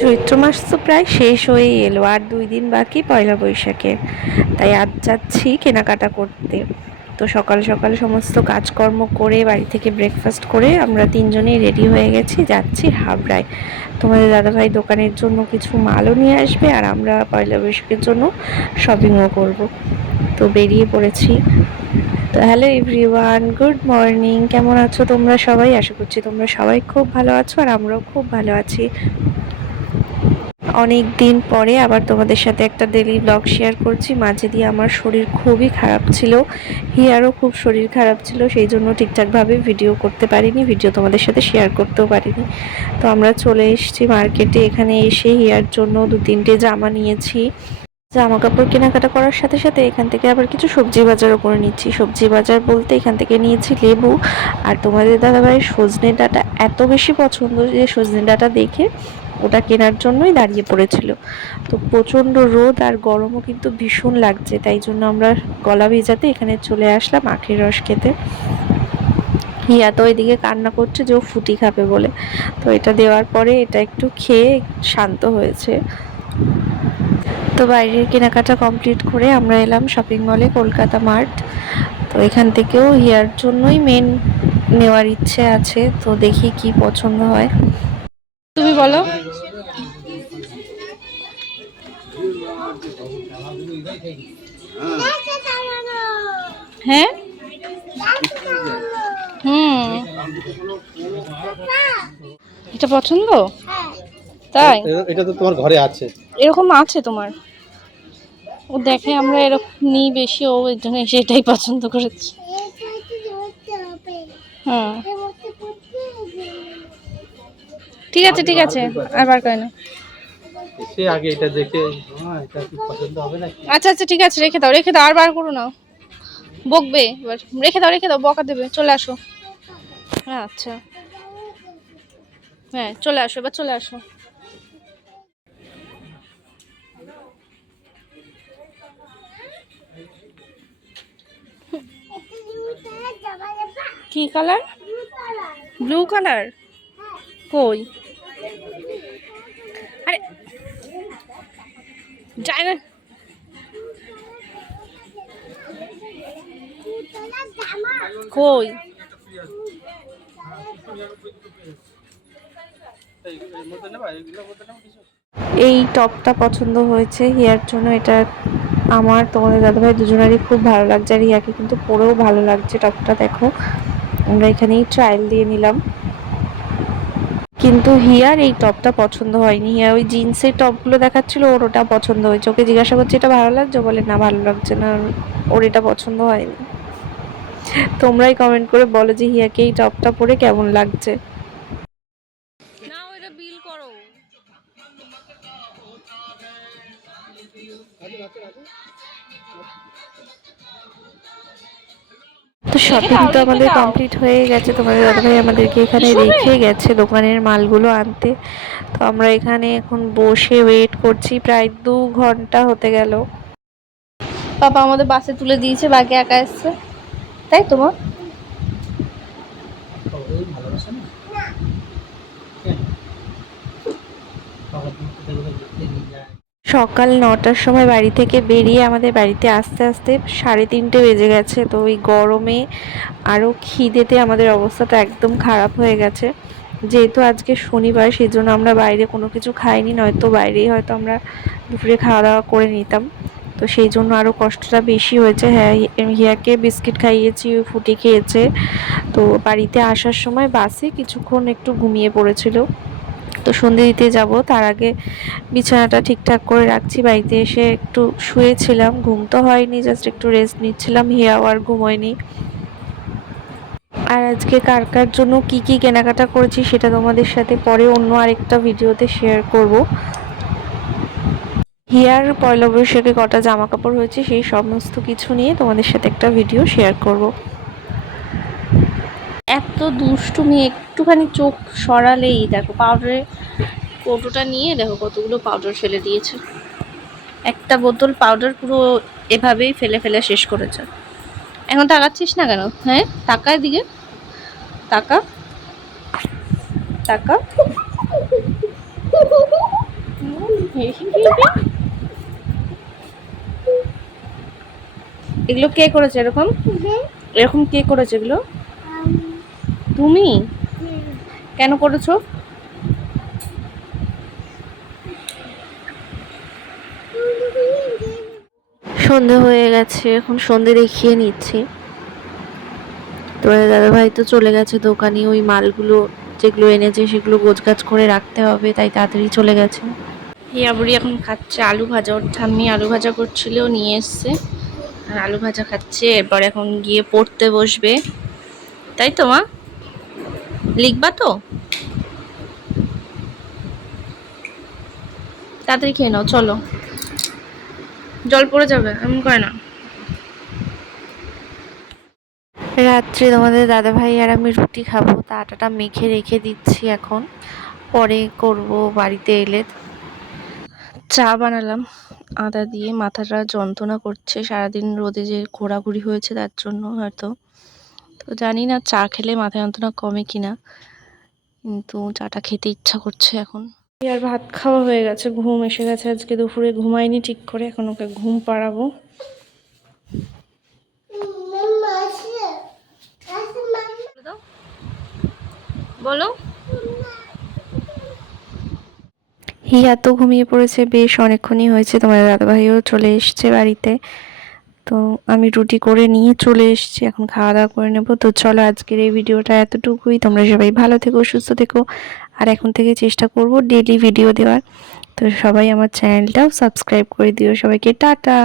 চৈত্র মাস তো প্রায় শেষ হয়ে এলো, আর 2 দিন বাকি পয়লা বৈশাখের। তাই আজ যাচ্ছি কেনাকাটা করতে। তো সকাল সকাল সমস্ত কাজকর্ম করে বাড়ি থেকে ব্রেকফাস্ট করে আমরা 3জনেই রেডি হয়ে গেছি, যাচ্ছি হাবড়ায়। তোমাদের দাদাভাই দোকানের জন্য কিছু মালও নিয়ে আসবে, আর আমরা পয়লা বৈশাখের জন্য শপিংও করব। তো বেরিয়ে পড়েছি। তো হ্যালো এভরিওয়ান, গুড মর্নিং। কেমন আছো তোমরা সবাই? আশা করছি তোমরা সবাই খুব ভালো আছো, আর আমরাও খুব ভালো আছি। অনেক দিন পরে আবার তোমাদের সাথে একটা ডেইলি ব্লগ শেয়ার করছি। মাঝে দিয়ে আমার শরীর খুবই খারাপ ছিল, হিয়ারও খুব শরীর খারাপ ছিল, সেই জন্য ঠিকঠাকভাবে ভিডিও করতে পারিনি, ভিডিও তোমাদের সাথে শেয়ার করতেও পারিনি। তো আমরা চলে এসেছি মার্কেটে। এখানে এসে হিয়ার জন্য 2-3টে জামা নিয়েছি। জামা কাপড় কেনাকাটা করার সাথে সাথে এখান থেকে আবার কিছু সবজি বাজারও করে নিচ্ছি। সবজি বাজার বলতে এখান থেকে নিয়েছি লেবু, আর তোমাদের দাদাভাইয়ের সজনে ডাঁটা এত বেশি পছন্দ যে সজনে ডাঁটা দেখে ওটা কেনার জন্যই দাঁড়িয়ে পড়েছিল। তো প্রচণ্ড রোদ আর গরমও কিন্তু ভীষণ লাগছে, তাই জন্য আমরা গলা ভেজাতে এখানে চলে আসলাম আখের রস খেতে। হিয়া তো ওইদিকে কান্না করছে যে ও ফুটি খাবে বলে, তো এটা দেওয়ার পরে এটা একটু খেয়ে শান্ত হয়েছে। তো বাইরের কেনাকাটা কমপ্লিট করে আমরা এলাম শপিং মলে, কলকাতা মার্ট। তো এখান থেকেও হিয়ার জন্যই মেন নেওয়ার ইচ্ছে আছে, তো দেখি কি পছন্দ হয়। তুমি বলো। হ্যাঁ, হুম, এটা পছন্দ? তাই? এটা তো তোমার ঘরে আছে। এরকম আছে তোমার? ও দেখে আমরা এরকম নিই বেশি, ও এর জন্য সেটাই পছন্দ করেছে। হুম, ঠিক আছে ঠিক আছে, আর বার করে না। এসে আগে এটা দেখে এটা কি পছন্দ হবে নাকি। আচ্ছা আচ্ছা ঠিক আছে, রেখে দাও রেখে দাও, আর বার করো না। বকবে এবার, রেখে দাও, বকা দেবে। চলে আসো। হ্যাঁ আচ্ছা, হ্যাঁ চলে আসো, এবার চলে আসো। কি কালার? Blue colour? কই? আরে যায় না। কই? এই টপটা পছন্দ হয়েছে হিয়ার জন্য। এটা আমার, তোমাদের দাদাভাই দুজনেরই খুব ভালো লাগছে, আর হিয়াকে কিন্তু পরেও ভালো লাগছে টপটা। দেখো আমরা এখানেই ট্রায়াল দিয়ে নিলাম, কিন্তু হিয়ার এই টপটা পছন্দ হয়নি। হিয়া ওই জিন্সের টপগুলো দেখাচ্ছিল, ওর ওটা পছন্দ হয়েছে। ওকে জিজ্ঞাসা করছে এটা ভালো লাগছে, বলে না ভালো লাগছে না, ওর এটা পছন্দ হয়নি। তোমরাই কমেন্ট করে বলো যে হিয়াকে এই টপটা পরে কেমন লাগছে। না ওটা বিল করো। তো শপিং তো আমাদের কমপ্লিট হয়ে গেছে। তোমাদের দাদাভাই আমাদেরকে এখানে রেখে গেছে দোকানের মালগুলো আনতে। তো আমরা এখানে এখন বসে ওয়েট করছি, প্রায় 2 ঘন্টা হতে গেল। পাপা আমাদের বাসে তুলে দিয়েছে, বাকি একা এসছে, তাই তোমার? সকাল 9টার সময় বাড়ি থেকে বেরিয়ে আমাদের বাড়িতে আস্তে আস্তে 3:30 বেজে গেছে। তো ওই গরমে আরও খিদেতে আমাদের অবস্থাটা একদম খারাপ হয়ে গেছে। যেহেতু আজকে শনিবার, সেই জন্য আমরা বাইরে কোনো কিছু খাইনি, নয়তো বাইরেই হয়তো আমরা দুপুরে খাওয়া দাওয়া করে নিতাম। তো সেই জন্য আরও কষ্টটা বেশি হয়েছে। হ্যাঁ, হিয়াকে বিস্কিট খাইয়েছি, ফুটি খেয়েছে। তো বাড়িতে আসার সময় বাসে কিছুক্ষণ একটু ঘুমিয়ে পড়েছিল। তো সন্ধে দিতে যাব, তার আগে বিছানাটা ঠিকঠাক করে রাখছি। বাড়িতে এসে একটু শুয়েছিলাম, ঘুম তো হয়নি, জাস্ট একটু রেস্ট নিচ্ছিলাম। হিয়াও আর ঘুমোয়নি। আর আজকে কার কার জন্য কি কি কেনাকাটা করেছি সেটা তোমাদের সাথে পরে অন্য আরেকটা ভিডিওতে শেয়ার করব। হিয়ার পয়লা বৈশাখে কটা জামা কাপড় হয়েছে সেই সমস্ত কিছু নিয়ে তোমাদের সাথে একটা ভিডিও শেয়ার করব। এত দুষ্টুমি, একটুখানি চোখ সরালেই দেখো পাউডারে কৌটোটা নিয়ে দেখো কতগুলো পাউডার ফেলে দিয়েছে। একটা বোতল পাউডার পুরো এভাবেই ফেলে ফেলে শেষ করেছে। এখন তাকাচ্ছিস না কেন? হ্যাঁ তাকায় দিকে। টাকা টাকা এগুলো কে করেছে এরকম? এরকম কে করেছে এগুলো? তুমি কেন করেছো? সন্ধে হয়ে গেছে, এখন সন্ধে দেখিয়ে নিচ্ছি। তোমাদের দাদা ভাই তো চলে গেছে দোকানে, ওই মালগুলো যেগুলো এনেছে সেগুলো গোছগাছ করে রাখতে হবে, তাই তাড়াতাড়ি চলে গেছে। হিয়া বুড়ি এখন খাচ্ছে আলু ভাজা, ওর ঠাম্মি আলু ভাজা করছিল, নিয়ে এসছে আর আলু ভাজা খাচ্ছে। এরপর এখন গিয়ে পড়তে বসবে, তাই তো মা? লিখবা তো? তাড়াতাড়ি খেয়ে নাও, চলো, জল পড়ে যাবে, এমন করে না। রাত্রে তোমাদের দাদা ভাই আর আমি রুটি খাবো, তা আটাটা মেখে রেখে দিচ্ছি, এখন পরে করব বাড়িতে এলে। চা বানালাম আদা দিয়ে, মাথাটা যন্ত্রণা করছে, সারাদিন রোদে যে ঘোরাঘুরি হয়েছে তার জন্য হয়তো। তো জানি না চা খেলে মাথা যন্ত্রণা কমে কিনা, কিন্তু চাটা খেতে ইচ্ছা করছে এখন। আর ভাত খাওয়া হয়ে গেছে, ঘুম এসে গেছে, আজকে দুপুরে ঘুমাইনি ঠিক করে, এখন ওকে ঘুম পাড়াবো। বলো। হিয়া তো ঘুমিয়ে পড়েছে, বেশ অনেকক্ষণই হয়েছে, তোমার দাদাভাইও চলে এসছে বাড়িতে। তো আমি রুটি করে নিয়ে চলে এসেছি, এখন খাওয়া দাওয়া করে নেবো। তো চলো, আজকের এই ভিডিওটা এতটুকুই। তোমরা সবাই ভালো থেকো, সুস্থ থেকো, আর এখন থেকে চেষ্টা করব ডেইলি ভিডিও দেওয়ার। তো সবাই আমার চ্যানেলটাও সাবস্ক্রাইব করে দিও। সবাইকে টাটা।